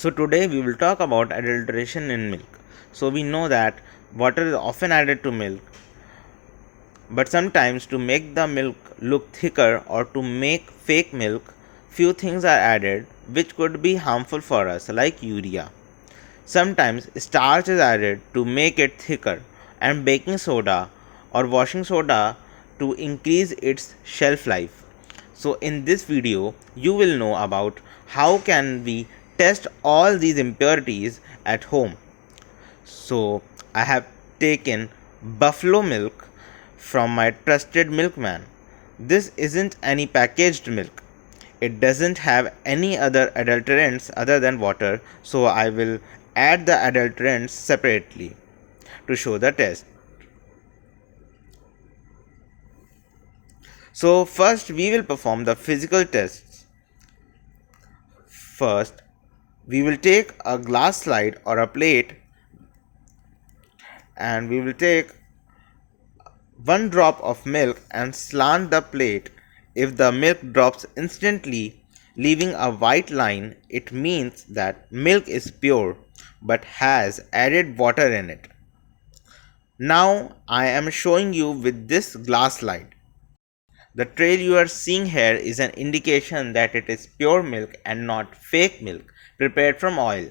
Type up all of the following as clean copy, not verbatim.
So today we will talk about adulteration in milk. So we know that water is often added to milk, but sometimes to make the milk look thicker or to make fake milk, few things are added which could be harmful for us like urea. Sometimes starch is added to make it thicker and baking soda or washing soda to increase its shelf life. So in this video you will know about how can we test all these impurities at home. So I have taken buffalo milk from my trusted milkman. This isn't any packaged milk. It doesn't have any other adulterants other than water, so I will add the adulterants separately to show the test. So first we will perform the physical tests. First, we will take a glass slide or a plate and we will take one drop of milk and slant the plate. If the milk drops instantly, leaving a white line, it means that milk is pure but has added water in it. Now I am showing you with this glass slide. The trail you are seeing here is an indication that it is pure milk and not fake milk prepared from oil.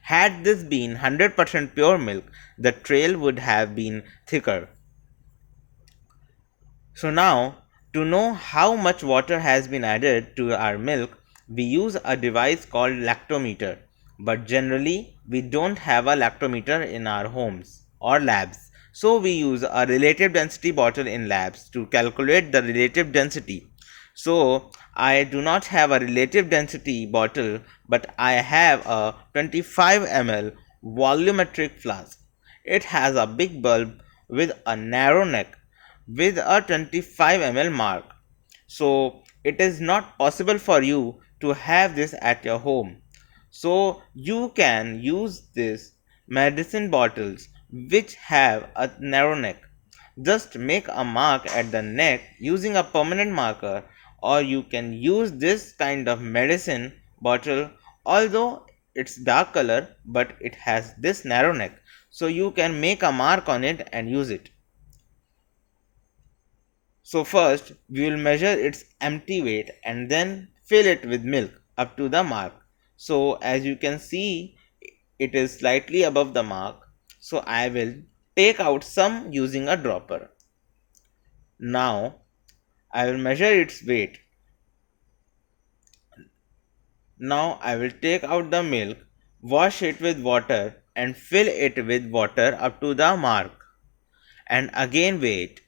Had this been 100% pure milk, the trail would have been thicker. So now, to know how much water has been added to our milk, we use a device called lactometer. But generally, we don't have a lactometer in our homes or labs. So we use a relative density bottle in labs to calculate the relative density. So I do not have a relative density bottle, but I have a 25 ml volumetric flask. It has a big bulb with a narrow neck with a 25 ml mark. So it is not possible for you to have this at your home. So you can use this medicine bottles which have a narrow neck. Just make a mark at the neck using a permanent marker, or you can use this kind of medicine bottle, although it's dark color but it has this narrow neck, so you can make a mark on it and use it. So first we will measure its empty weight and then fill it with milk up to the mark. So as you can see, it is slightly above the mark. So I will take out some using a dropper. Now I will measure its weight. Now I will take out the milk, wash it with water and fill it with water up to the mark. And again weight.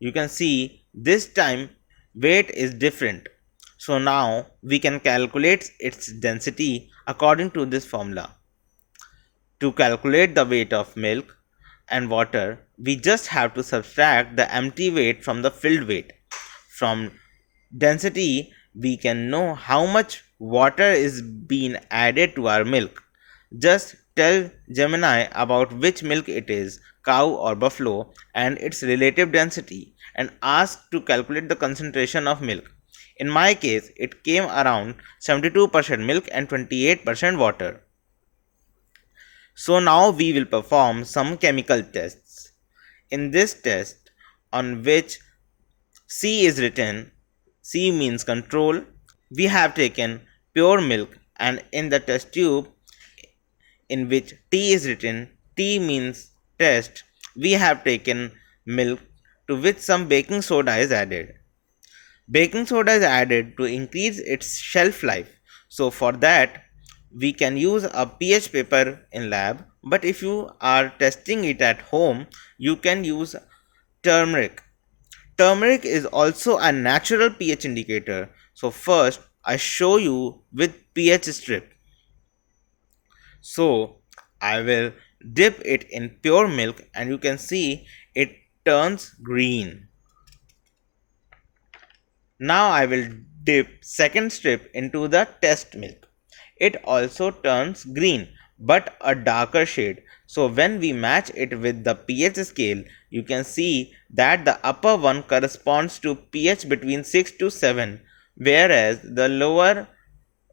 You can see this time weight is different. So now we can calculate its density according to this formula. To calculate the weight of milk and water, we just have to subtract the empty weight from the filled weight. From density, we can know how much water is being added to our milk. Just tell Gemini about which milk it is, cow or buffalo, and its relative density, and ask to calculate the concentration of milk. In my case, it came around 72% milk and 28% water. So now we will perform some chemical tests. In this test, on which C is written, C means control, we have taken pure milk, and in the test tube in which T is written, T means test, we have taken milk to which some baking soda is added. Baking soda is added to increase its shelf life. So for that we can use a pH paper in lab, but if you are testing it at home, you can use turmeric. Turmeric is also a natural pH indicator. So first I show you with pH strip. So I will dip it in pure milk and you can see it turns green. Now I will dip second strip into the test milk. It also turns green but a darker shade. So when we match it with the pH scale, you can see that the upper one corresponds to pH between 6 to 7, whereas the lower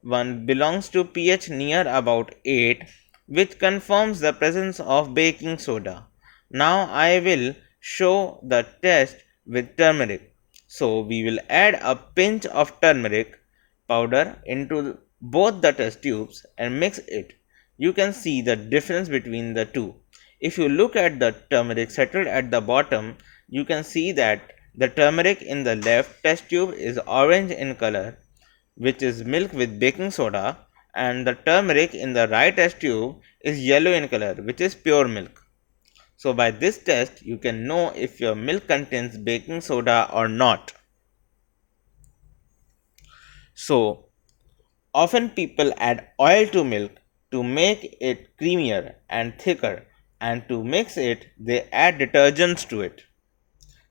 one belongs to pH near about 8, which confirms the presence of baking soda. Now I will show the test with turmeric. So we will add a pinch of turmeric powder into both the test tubes and mix it. You can see the difference between the two. If you look at the turmeric settled at the bottom, you can see that the turmeric in the left test tube is orange in color, which is milk with baking soda, and the turmeric in the right test tube is yellow in color, which is pure milk. So by this test, you can know if your milk contains baking soda or not. So often people add oil to milk to make it creamier and thicker, and to mix it, they add detergents to it.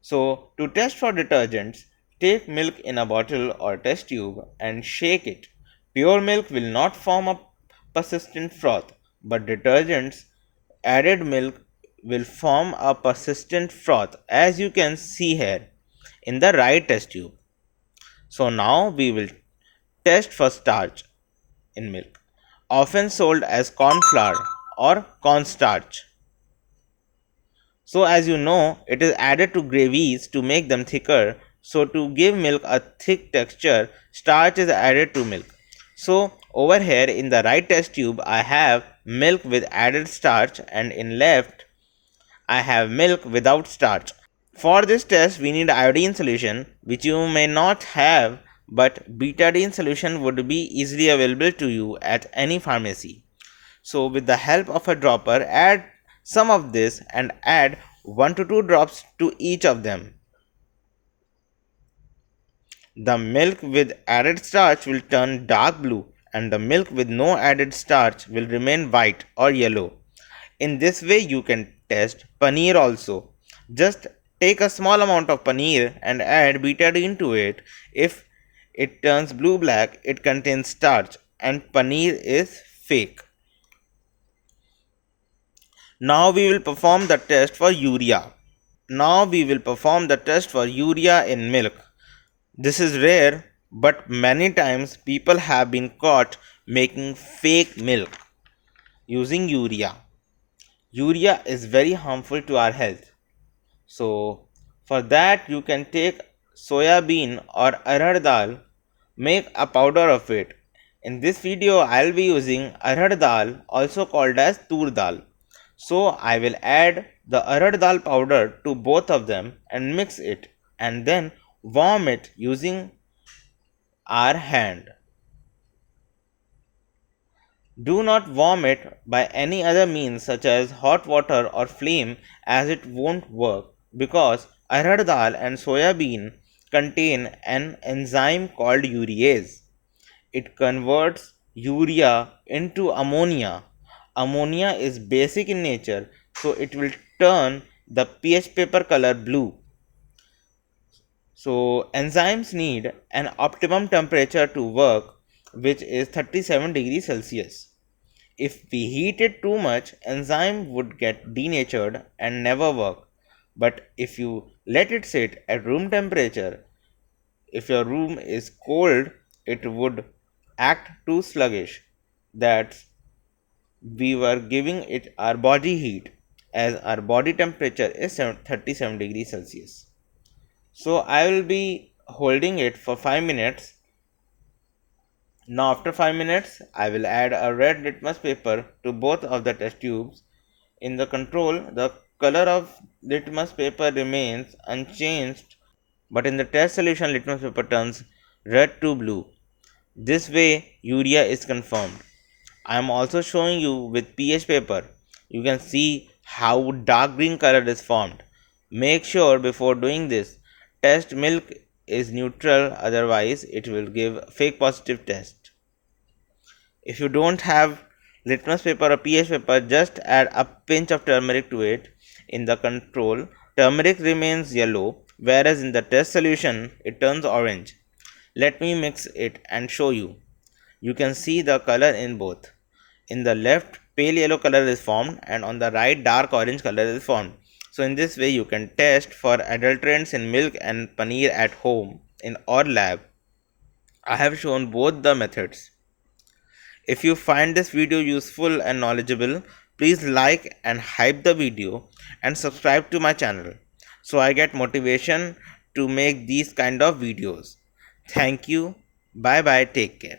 So, to test for detergents, take milk in a bottle or test tube and shake it. Pure milk will not form a persistent froth, but detergents added milk will form a persistent froth, as you can see here in the right test tube. So, now we will test for starch in milk, often sold as corn flour or cornstarch. So, as you know, it is added to gravies to make them thicker. So, to give milk a thick texture, starch is added to milk. So, over here in the right test tube, I have milk with added starch, and in left, I have milk without starch. For this test, we need iodine solution, which you may not have, but betadine solution would be easily available to you at any pharmacy. So with the help of a dropper, add some of this and add 1 to 2 drops to each of them. The milk with added starch will turn dark blue, and the milk with no added starch will remain white or yellow. In this way you can test paneer also. Just take a small amount of paneer and add betadine to it. If it turns blue black, it contains starch and paneer is fake. Now we will perform the test for urea. Now we will perform the test for urea in milk. This is rare, but many times people have been caught making fake milk using urea. Urea is very harmful to our health. So for that you can take soya bean or arhar dal, make a powder of it. In this video I will be using arhar dal, also called as tur dal. So I will add the arhar dal powder to both of them and mix it, and then warm it using our hand. Do not warm it by any other means such as hot water or flame, as it won't work, because arhar dal and soya bean contain an enzyme called urease. It converts urea into ammonia. Ammonia is basic in nature, so it will turn the pH paper color blue. So enzymes need an optimum temperature to work, which is 37 degrees Celsius. If we heat it too much, enzyme would get denatured and never work. But if you let it sit at room temperature, if your room is cold, it would act too sluggish. That's we were giving it our body heat, as our body temperature is 37 degrees Celsius. So I will be holding it for 5 minutes. Now after 5 minutes, I will add a red litmus paper to both of the test tubes. In the control, the color of litmus paper remains unchanged, but in the test solution, litmus paper turns red to blue. This way, urea is confirmed. I am also showing you with pH paper. You can see how dark green color is formed. Make sure before doing this, test milk is neutral, otherwise it will give fake positive test. If you don't have litmus paper or pH paper, just add a pinch of turmeric to it. In the control, turmeric remains yellow, whereas in the test solution, it turns orange. Let me mix it and show you. You can see the color in both. In the left, pale yellow color is formed, and on the right, dark orange color is formed. So in this way, you can test for adulterants in milk and paneer at home in or lab. I have shown both the methods. If you find this video useful and knowledgeable, please like and hype the video and subscribe to my channel so I get motivation to make these kind of videos. Thank you. Bye bye. Take care.